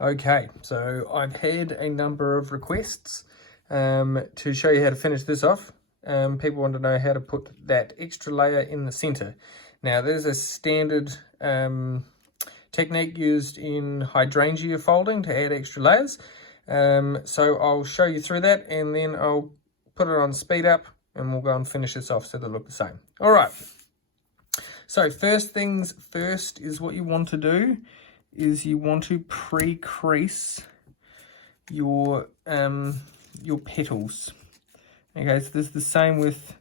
Okay, so I've had a number of requests to show you how to finish this off. People want to know how to put that extra layer in the center. Now, there's a standard technique used in Hydrangea folding to add extra layers. So I'll show you through that, and then I'll put it on speed up, and we'll go and finish this off so they look the same. All right. So first things first is what you want to do is you want to pre-crease your petals. Okay, so this is the same with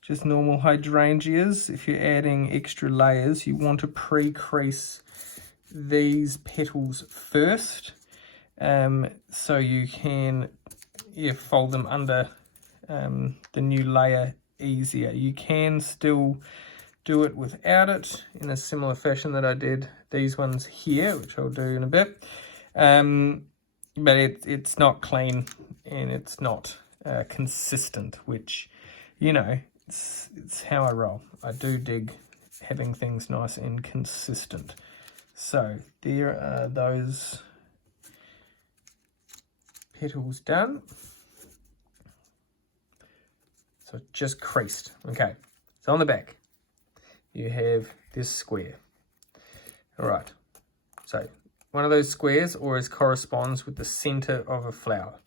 just normal hydrangeas. If you're adding extra layers, you want to pre-crease these petals first, so you can fold them under the new layer easier. You can still do it without it in a similar fashion that I did these ones here, which I'll do in a bit. But it's not clean and it's not consistent, which, you know, it's how I roll. I do dig having things nice and consistent. So there are those petals done. So just creased. Okay, so on the back you have this square. All right, so one of those squares always corresponds with the center of a flower.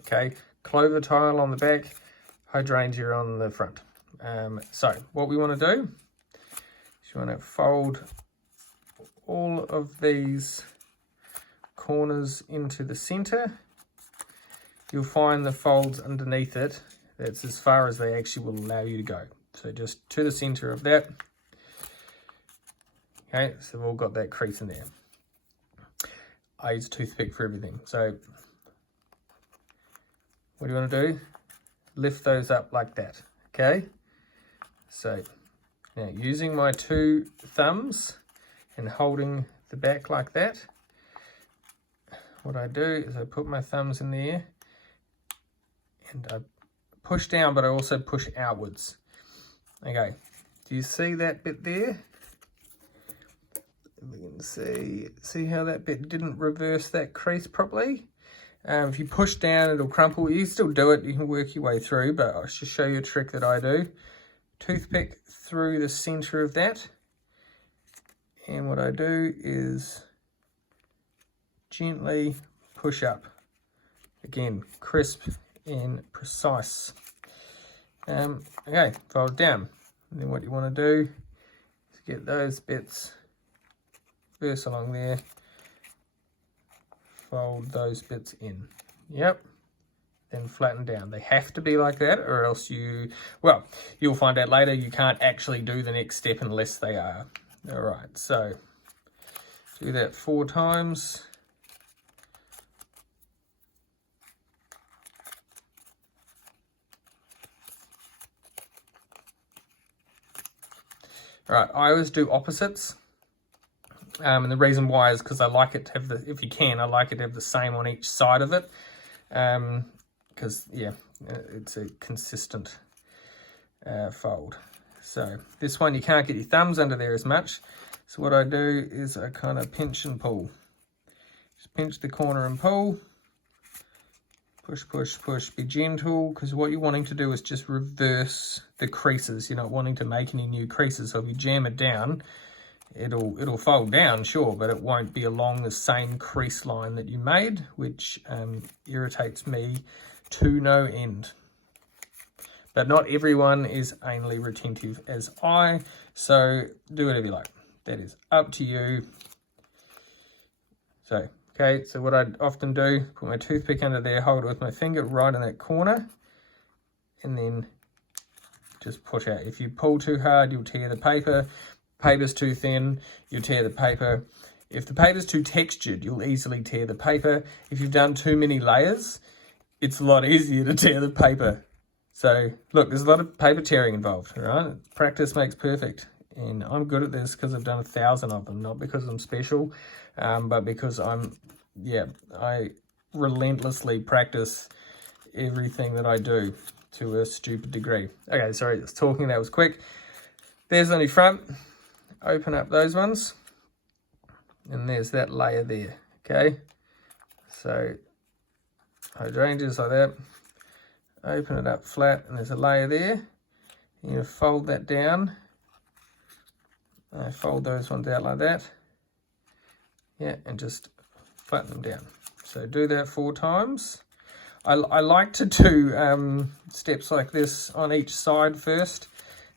Okay, clover tile on the back, hydrangea on the front. So what we want to do is you want to fold all of these corners into the center. You'll find the folds underneath it. That's as far as they actually will allow you to go. So just to the center of that. Okay, so we've all got that crease in there. I use a toothpick for everything. So what do you want to do? Lift those up like that, okay? So now using my two thumbs and holding the back like that, what I do is I put my thumbs in there and I push down, but I also push outwards. Okay, do you see that bit there? We can see how that bit didn't reverse that crease properly. If you push down, it'll crumple. You can still do it, you can work your way through, but I'll just show you a trick that I do. Toothpick through the center of that, and what I do is gently push up. Again, crisp and precise. Okay, fold down. And then what you want to do is get those bits verse along there, fold those bits in. Yep, then flatten down. They have to be like that, or else you'll find out later you can't actually do the next step unless they are. All right, so do that 4 times. All right, I always do opposites. And the reason why is because I like it to have I like it to have the same on each side of it. Because, yeah, it's a consistent fold. So this one, you can't get your thumbs under there as much. So what I do is I kind of pinch and pull. Just pinch the corner and pull. Push, push, push. Be gentle, because what you're wanting to do is just reverse the creases. You're not wanting to make any new creases. So if you jam it down, it'll fold down, sure, but it won't be along the same crease line that you made, which irritates me to no end. But not everyone is anally retentive as I, so do whatever you like. That is up to you. So, okay, so what I often do, put my toothpick under there, hold it with my finger right in that corner, and then just push out. If you pull too hard, you'll tear the paper. Paper's too thin, you'll tear the paper. If the paper's too textured, you'll easily tear the paper. If you've done too many layers, it's a lot easier to tear the paper. So look, there's a lot of paper tearing involved, right? Practice makes perfect. And I'm good at this because I've done 1,000 of them, not because I'm special, but because I relentlessly practice everything that I do to a stupid degree. Okay, sorry, just talking, that was quick. There's on your front. Open up those ones, and there's that layer there, okay? So hydrangeas like that. Open it up flat, and there's a layer there. You're going to fold that down. Fold those ones out like that. Yeah, and just flatten them down. So do that 4 times. I like to do steps like this on each side first,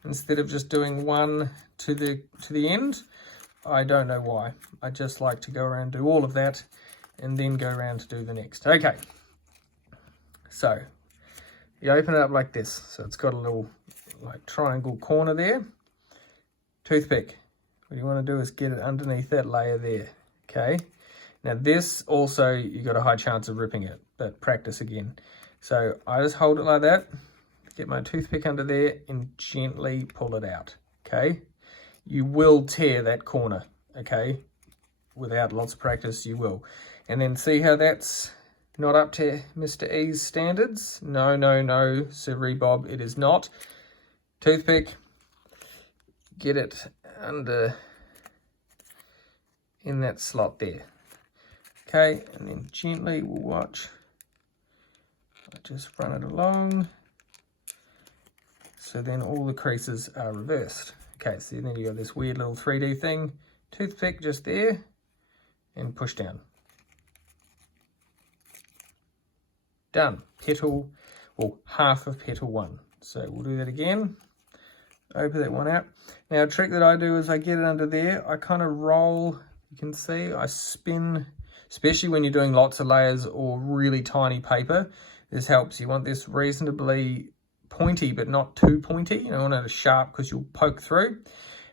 instead of just doing one to the end. I don't know why. I just like to go around and do all of that, and then go around to do the next. Okay. So you open it up like this. So it's got a little like triangle corner there. Toothpick. What you want to do is get it underneath that layer there. Okay. Now this also, you got a high chance of ripping it, but practice again. So I just hold it like that, get my toothpick under there, and gently pull it out. Okay. You will tear that corner. Okay. Without lots of practice, you will. And then see how that's not up to Mr. E's standards? No, no, no, Sir Bob, it is not. Toothpick, get it under in that slot there. Okay, and then gently we'll watch. I just run it along. So then all the creases are reversed. Okay, so then you got this weird little 3D thing. Toothpick just there, and push down. Done. Petal, well, half of petal 1. So we'll do that again. Open that one out. Now a trick that I do is I get it under there. I kind of roll, you can see, I spin, especially when you're doing lots of layers or really tiny paper. This helps. You want this reasonably pointy, but not too pointy. You don't want it sharp because you'll poke through.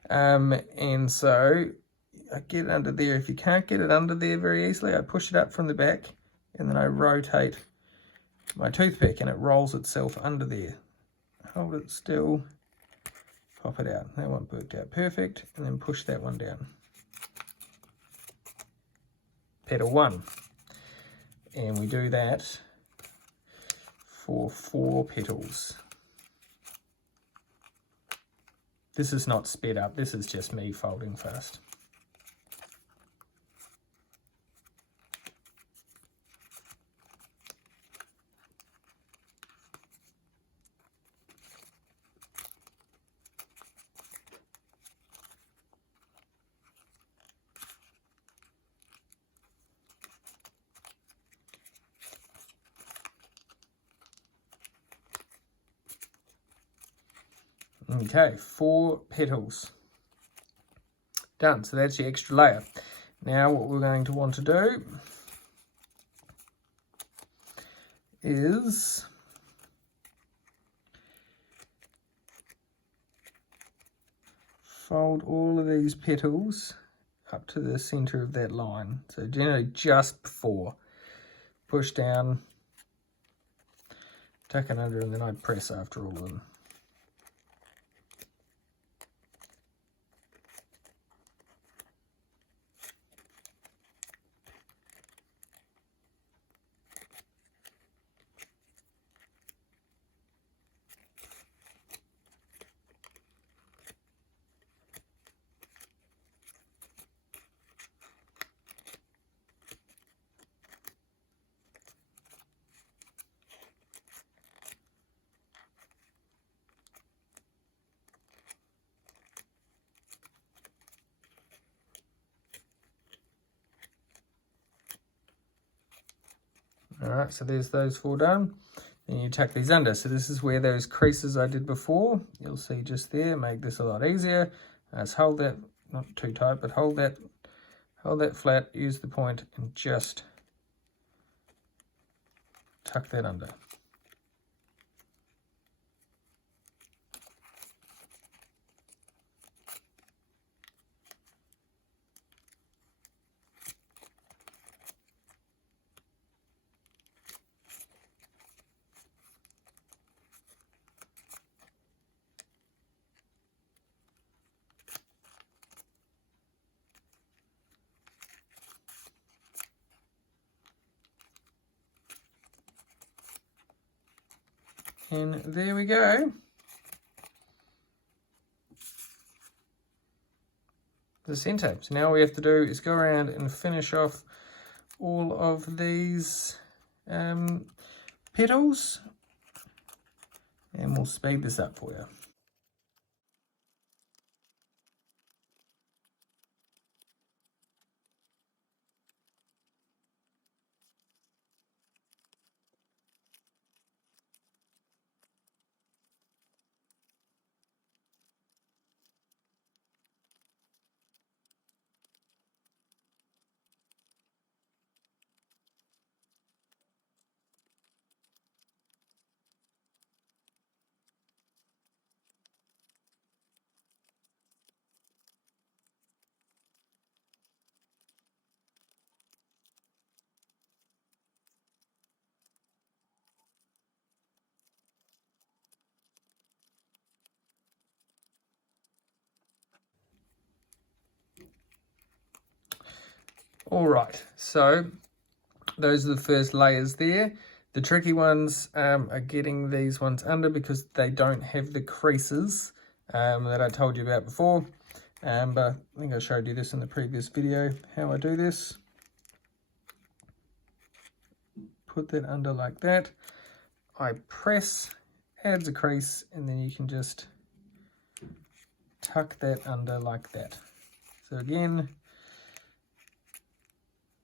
And so I get it under there. If you can't get it under there very easily, I push it up from the back, and then I rotate my toothpick, and it rolls itself under there. Hold it still, pop it out. That one worked out perfect, and then push that one down. Petal 1. And we do that for 4 petals. This is not sped up, this is just me folding fast. Okay, 4 petals. Done, so that's your extra layer. Now what we're going to want to do is fold all of these petals up to the center of that line. So generally just before. Push down, tuck it under, and then I press after all of them. Alright, so there's those 4 done. Then you tuck these under. So this is where those creases I did before, you'll see just there, make this a lot easier. Let's hold that, not too tight, but hold that flat, use the point, and just tuck that under. And there we go. The center. So now all we have to do is go around and finish off all of these petals, and we'll speed this up for you. All right, so those are the first layers there. The tricky ones are getting these ones under because they don't have the creases that I told you about before. But I think I showed you this in the previous video, how I do this. Put that under like that. I press, adds a crease, and then you can just tuck that under like that. So again,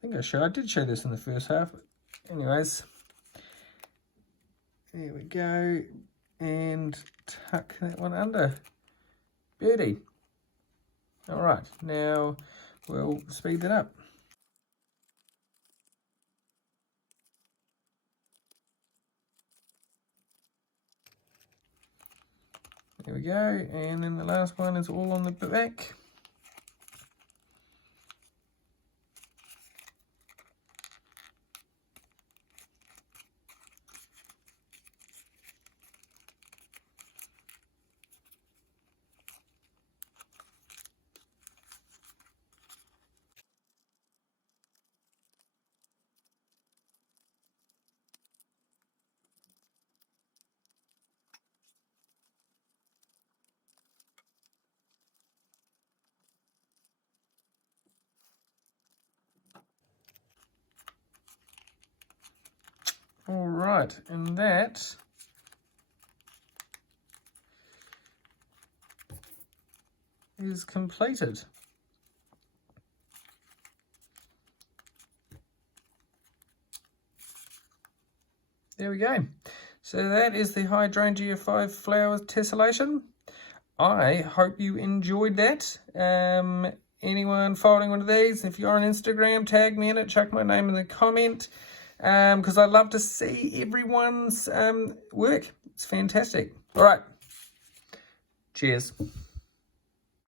I did show this in the first half. Anyways, there we go, and tuck that one under. Beauty. All right, now we'll speed that up. There we go, and then the last one is all on the back. All right, and that is completed. There we go. So that is the Hydrangea 5 flower tessellation. I hope you enjoyed that. Anyone following one of these, if you're on Instagram, tag me in it, chuck my name in the comment, because I love to see everyone's work. It's fantastic. All right. Cheers.